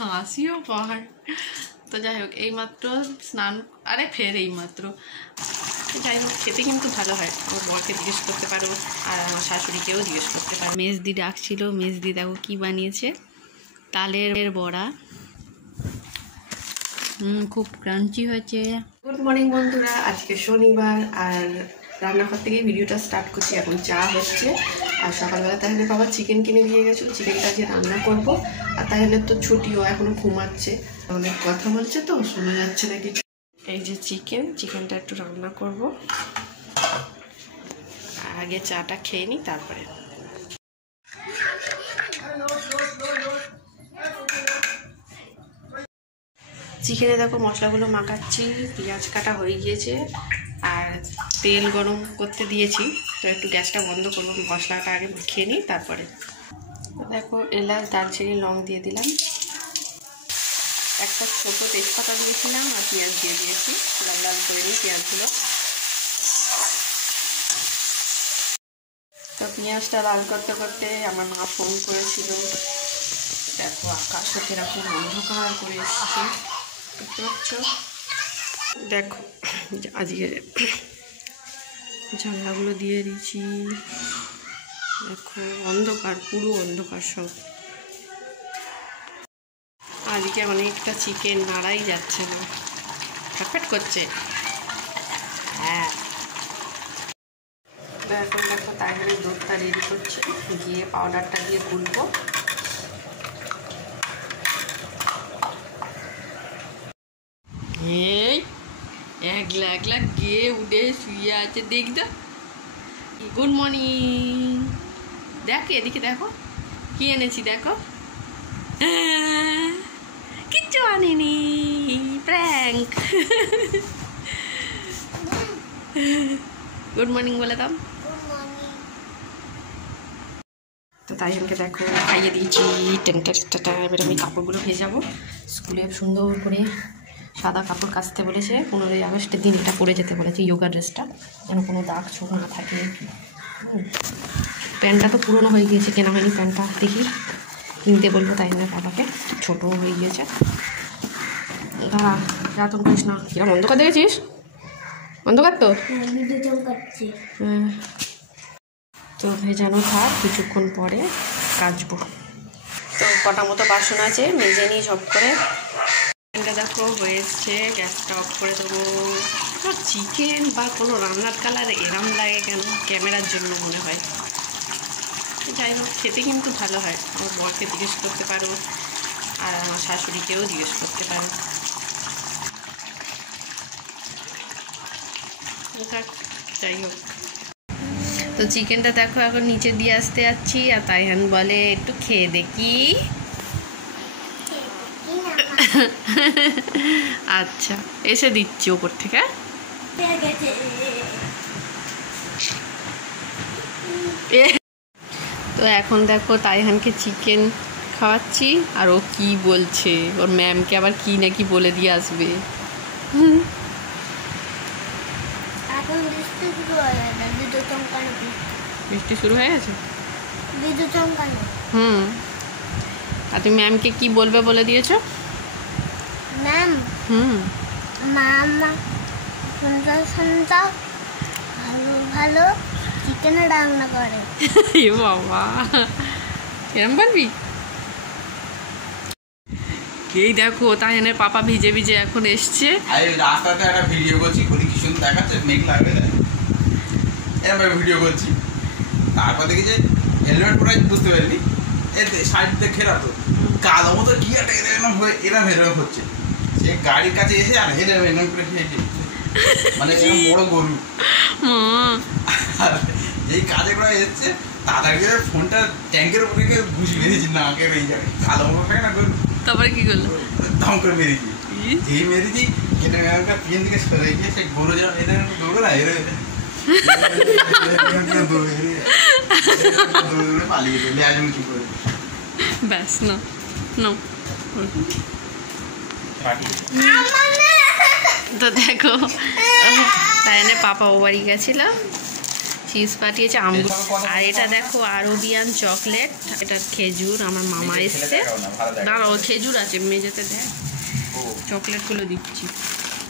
হাসিও পাহাড়। তো যাই হোক, এইমাত্র স্নান, আরে ফের এইমাত্র, যাই হোক খেতে কিন্তু ভালো হয়। আমার বরকে জিজ্ঞেস করতে পারো, আর আমার শাশুড়িকেও জিজ্ঞেস করতে পারো। মেজদি ডাকছিল, মেজদি দেখো কী বানিয়েছে, তালের বড়া। খুব ক্রাঞ্চি হয়েছে। গুড মর্নিং বন্ধুরা, আজকে শনিবার, আর রান্নাঘর থেকেই ভিডিওটা স্টার্ট করছি। এখন চা হচ্ছে, আর সকালবেলা তাহলে বাবা চিকেন কিনে দিয়ে গেছিলো, চিকেনটা আজকে রান্না করবো। আর তাহলে তো ছুটিও, এখনো ঘুমাচ্ছে, অনেক কথা বলছে তো শোনা যাচ্ছে না কিছু। এই যে চিকেনটা একটু রান্না করব, আগে চাটা খেয়ে নিই তারপরে। চিকেনে দেখো মশলাগুলো মাখাচ্ছি, পেঁয়াজ কাটা হয়ে গিয়েছে, আর তেল গরম করতে দিয়েছি। তো একটু গ্যাসটা বন্ধ করবো, মশলাটা আগে খেয়ে নিই তারপরে। দেখো এলাচ, দারচিনি, লং দিয়ে দিলাম, একটা ছোটো তেজপাতা দিয়েছিলাম, আর পেঁয়াজ দিয়ে দিয়েছি, লাল লাল করে নিই পেঁয়াজগুলো। তো পেঁয়াজটা লাল করতে করতে আমার মা ফোন করেছিল। দেখো আকাশও কিরকম অন্ধকার করে এসছে, দেখতে পাচ্ছ। দেখো আজকে জানলাগুলো দিয়ে দিয়েছি, দেখো অন্ধকার, পুরো অন্ধকার সব। আজকে অনেকটা চিকেন, নাড়াই যাচ্ছে না, ফ্যাটফ্যাট করছে। হ্যাঁ, এখন দেখো তাইলে দুধটা রেডি করছে, গিয়ে পাউডারটা দিয়ে গুলবো। এই একলা একলা গিয়ে উঠে শুয়ে আছে, দেখতো। গুড মর্নিং, দেখো এদিকে, দেখো কি এনেছি, দেখো। কিচ্ছু আনিনি, প্র্যাঙ্ক। গুড মর্নিং বলে দাও। তো তাই আমাকে দেখো খাইয়ে দিয়েছি, টেনটা। এবার আমি কাপড়গুলো ভেজাবো, স্কুলে সুন্দর করে সাদা কাপড় কাচতে বলেছে। 15ই আগস্টের দিন এটা পরে যেতে বলেছে, যোগা ড্রেসটা, যেন কোনো দাগ ছোপ না থাকে। প্যান্টটা তো পুরনো হয়ে গিয়েছে, কেনা হয়নি প্যান্টটা, দেখি কিনতে বলবো তাই না বাবাকে, ছোটো হয়ে গিয়েছে। দাঁড়া, রাতন করিস না। কিরম অন্ধকার দেখেছিস? অন্ধকার তো। হ্যাঁ, তো ভেজানো থাক, কিছুক্ষণ পরে কাচবো। তো কটা মতো বাসন আছে, মেজে নিই সব করে। দেখো হয়ে এসছে, গ্যাসটা অফ করে দেবো। চিকেন বা কোনো রান্নার কালার এরম লাগে কেন, ক্যামেরার জন্য মনে হয়। যাই হোক খেতে কিন্তু ভালো হয়। আমার বরকে জিজ্ঞেস করতে পারো, আর আমার শাশুড়িকেও জিজ্ঞেস করতে পারো। যাই হোক, তো চিকেনটা দেখো এখন নিচে দিয়ে আসতে যাচ্ছি, আর তাইহান বলে একটু খেয়ে দেখি। আচ্ছা, এসে দিচ্ছি ওপর থেকে। তো এখন দেখো তাইহানকে চিকেন খাওয়াচ্ছি, আর ও কি বলছে, ওর ম্যামকে আবার কি নাকি বলে দিয়ে আসবে। বৃষ্টি শুরু হয়ে গেছে। আর তুমি ম্যামকে কি বলবে বলে দিয়েছো? ম্যাম, মামা সুন্দর ভালো ভালো চিকেন রান্না করে। এ বাবা, এরম বলবি? এই দেখো তাইহানের পাপা ভিজে ভিজে এখন এসছে। রাস্তাতে একটা ভিডিও করছি, কি সুন্দর দেখাচ্ছে, মেঘ লাগবে, এরকম ভিডিও করছি। তারপর দেখি যে হেলমেট পরে বুঝতে পারিনি, সাইড দিয়ে ঘেরা তো কালো মতো কি একটা এরম হচ্ছে। সে গাড়ির কাছে এসে আর এরম করে খেয়েছে, মানে বড় গরু। এই কাজে করে এসছে, তাড়াতাড়ি ফোনটা ট্যাঙ্কের উপরে ঘুষি মেরেছি না, আগে এই জায়গায় কালো মতো থাকে না গরু। তারপরে কি করলো? দম করে মেরেছি, এই মেরেছি কেটে পিছন দিকে সরে গিয়ে সে গরু যেন এদের দৌড়ো না, ব্যাস না। তো দেখো তাইনে পাপা ও বাড়ি গেছিলাম, চিপস পাঠিয়েছে আঙ্গুর, আর এটা দেখো আরবিয়ান চকলেট, এটা খেজুর, আমার মামা এসছে। দাঁড়াও, খেজুর আছে মেঝেতে, দেখ চকলেটগুলো দিচ্ছি,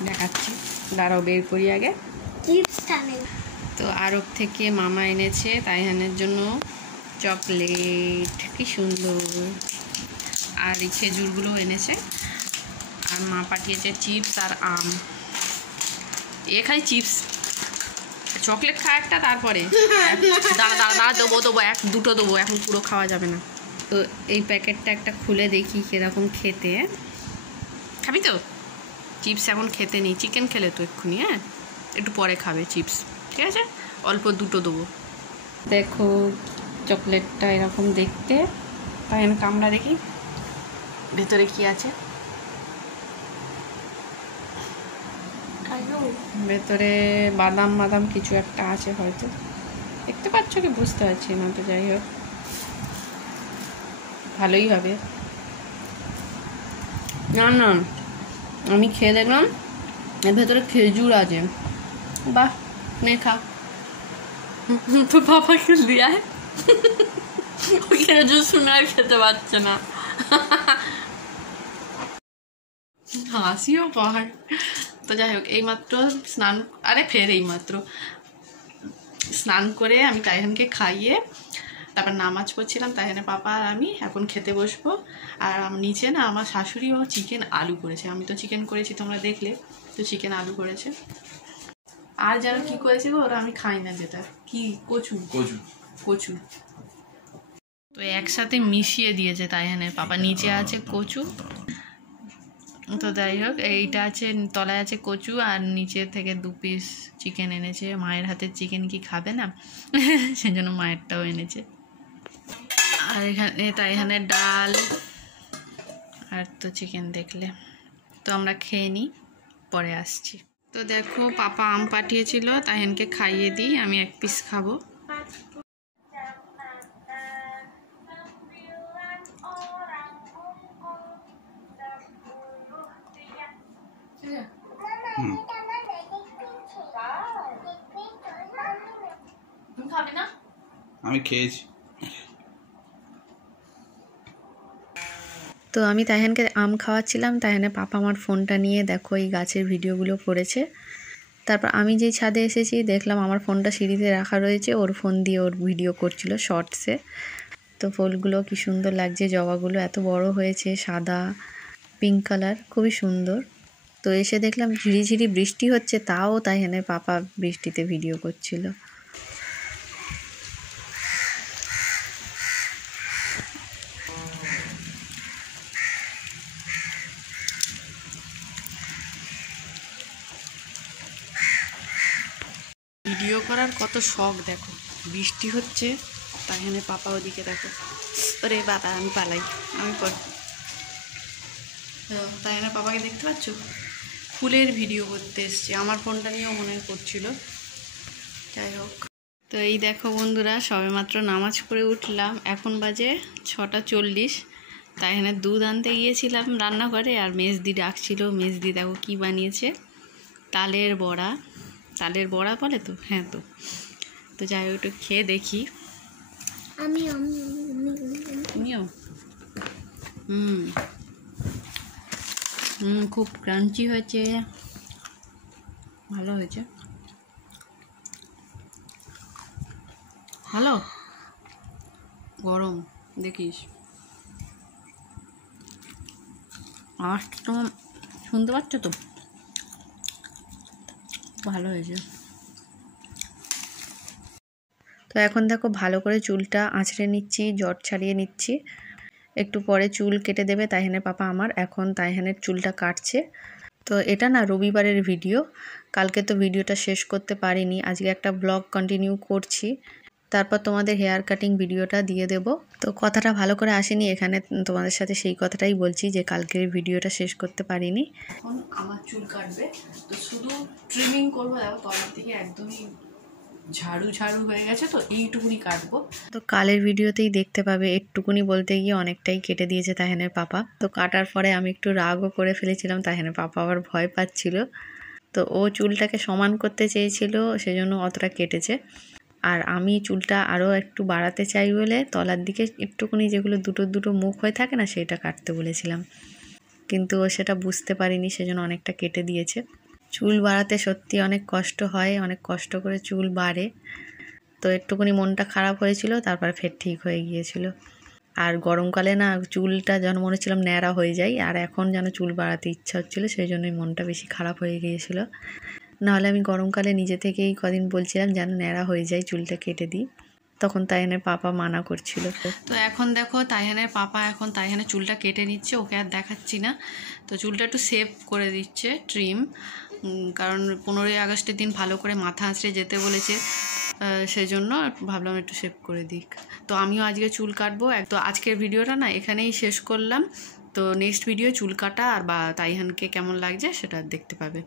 দেখাচ্ছি, দাঁড়াও বের করি আগে। তো আরব থেকে মামা এনেছে তাইহানের জন্য চকলেট, কি সুন্দর, আর এই খেজুরগুলো এনেছে, আর মা পাঠিয়েছে চিপস আর আম। এ খাই চিপস, চকলেট খা একটা, তারপরে দাঁড়া দেবো দুটো দেবো, এখন পুরো খাওয়া যাবে না। তো এই প্যাকেটটা একটা খুলে দেখি কীরকম খেতে। খাবি তো? চিপস এখন খেতে নেই, চিকেন খেলে তো এক্ষুনি, হ্যাঁ একটু পরে খাবে চিপস, ঠিক আছে, অল্প দুটো দেবো। দেখো চকলেটটা এরকম দেখতে, তাই আমি কামড়া দেখি ভেতরে কি আছে। ভেতরে বাদাম বাদাম কিছু একটা আছে হয়তো, দেখতে পাচ্ছ কি বুঝতে পারছি না, তো যাই হোক ভালোই হবে। না না, আমি খেয়ে দেখলাম এর ভেতরে খেজুর আছে, বাহ, নে খা। তো পাপাকে দিয়ে খেজুর শুনে আর খেতে পারছে না, হাসিও পাহাড়। তো যাই হোক, এইমাত্র স্নান, এইমাত্র স্নান করে আমি তাইহানকে খাইয়ে তারপর নামাজ পড়ছিলাম, তাইহানের পাপা আর আমি এখন খেতে বসবো। আর নিচে না আমার শাশুড়িও চিকেন আলু করেছে, আমি তো চিকেন করেছি তোমরা দেখলে, তো চিকেন আলু করেছে। আর যেন কি করেছে গো, ওরা আমি খাই না, যেটা কি কচু কচু কচু, তো একসাথে মিশিয়ে দিয়েছে তাইহানের পাপা। নিচে আছে কচু, তো যাই হোক এইটা আছে, তলায় আছে কচু, আর নিচে থেকে 2 পিস চিকেন এনেছে। মায়ের হাতের চিকেন কি খাবে না, সেই জন্য মায়েরটাও এনেছে। আর এখানে তাইহানের ডাল, আর তো চিকেন দেখলে। তো আমরা খেয়ে নিই, পরে আসছি। তো দেখো পাপা আম পাঠিয়েছিল, তাইহানকে খাইয়ে দিই, আমি 1 পিস খাবো। আমি খেয়েছি। তো আমি তাইহানকে আম খাওয়াচ্ছিলাম, তাইহানের পাপা আমার ফোনটা নিয়ে দেখো এই গাছের ভিডিওগুলো করেছে। তারপর আমি যেই ছাদে এসেছি দেখলাম আমার ফোনটা সিঁড়িতে রাখা রয়েছে, ওর ফোন দিয়ে ওর ভিডিও করছিল শর্টসে। তো ফুলগুলো কি সুন্দর লাগছে, জবাগুলো এত বড় হয়েছে, সাদা পিঙ্ক কালার, খুবই সুন্দর। তো এসে দেখলাম ঝিরিঝিরি বৃষ্টি হচ্ছে, তাও তাইহানের পাপা বৃষ্টিতে ভিডিও করছিল। ভিডিও করার কত শখ দেখো, বৃষ্টি হচ্ছে, তাইহানের পাপা ওদিকে দেখো, ওরে বাবা আমি পালাই, আমি পর। তাইহানের পাপাকে দেখতে পাচ্ছ, ফুলের ভিডিও করতে এসছে, আমার ফোনটা নিয়েও মনে করছিল। যাই হোক, তো এই দেখো বন্ধুরা, সবেমাত্র নামাজ পড়ে উঠলাম, এখন বাজে 6:40। তাইহানের দুধ আনতে গিয়েছিলাম রান্নাঘরে, আর মেজদি ডাকছিল। মেজদি দেখো কি বানিয়েছে, তালের বড়া। তালের বড়া বলে তো, হ্যাঁ। তো যাই হোক একটু খেয়ে দেখি। আমিও খুব ক্রাঞ্চি হয়েছে, ভালো হয়েছে, ভালো গরম, দেখিস আওয়াজটা তো শুনতে পাচ্ছ তো, ভালো হয়েছে। তো এখন দেখো ভালো করে চুলটা আঁচড়ে নিচ্ছি, জট ছাড়িয়ে নিচ্ছি, একটু পরে চুল কেটে দেবে তাইহানের পাপা আমার। এখন তাইহানের চুলটা কাটছে। তো এটা না রবিবারের ভিডিও, কালকে তো ভিডিওটা শেষ করতে পারিনি, আজকে একটা ব্লগ কন্টিনিউ করছি, তারপর তোমাদের হেয়ার কাটিং ভিডিওটা দিয়ে দেব। তো কথাটা ভালো করে আসেনি এখানে, তোমাদের সাথে সেই কথাটাই বলছি যে কালকের ভিডিওটা শেষ করতে পারিনি। এখন আমার চুল কাটবে, তো শুধু ট্রিমিং করবো, দেখো তলার দিকে একদমই ঝাড়ু হয়ে গেছে, তো এইটুকুনি কাটবো। তো কালের ভিডিওতেই দেখতে পাবে, একটুকুনি বলতে গিয়ে অনেকটাই কেটে দিয়েছে তাইহানের পাপা। তো কাটার পরে আমি একটু রাগও করে ফেলেছিলাম, তাইহানের পাপা আবার ভয় পাচ্ছিল। তো ও চুলটাকে সমান করতে চেয়েছিল, সেজন্য অতটা কেটেছে। আর আমি চুলটা আরও একটু বাড়াতে চাই বলে তলার দিকে একটুখানি যেগুলো দুটো দুটো মুখ হয়ে থাকে না, সেটা কাটতে বলেছিলাম, কিন্তু ও সেটা বুঝতে পারিনি, সেজন্য অনেকটা কেটে দিয়েছে। চুল বাড়াতে সত্যি অনেক কষ্ট হয়, অনেক কষ্ট করে চুল বাড়ে। তো একটুখানি মনটা খারাপ হয়েছিল, তারপর ফের ঠিক হয়ে গিয়েছিল। আর গরমকালে না চুলটা যেন মনে হচ্ছিলাম ন্যাড়া হয়ে যায়, আর এখন যেন চুল বাড়াতে ইচ্ছা হচ্ছিলো, সেই জন্যই মনটা বেশি খারাপ হয়ে গিয়েছিলো। নাহলে আমি গরমকালে নিজে থেকেই কদিন বলছিলাম যেন ন্যাড়া হয়ে যায়, চুলটা কেটে দিই, তখন তাইহানের পাপা মানা করছিল। তো এখন দেখো তাইহানের পাপা এখন তাইহানের চুলটা কেটে নিচ্ছে, ওকে আর দেখাচ্ছি না। তো চুলটা একটু সেভ করে দিচ্ছে, ট্রিম, কারণ 15ই আগস্টের দিন ভালো করে মাথা আঁচড়ে যেতে বলেছে, সেই জন্য ভাবলাম একটু সেভ করে দিক। তো আমিও আজকে চুল কাটবো। তো আজকের ভিডিওটা না এখানেই শেষ করলাম। তো নেক্সট ভিডিও চুল কাটা আর বা তাইহানকে কেমন লাগছে সেটা দেখতে পাবে।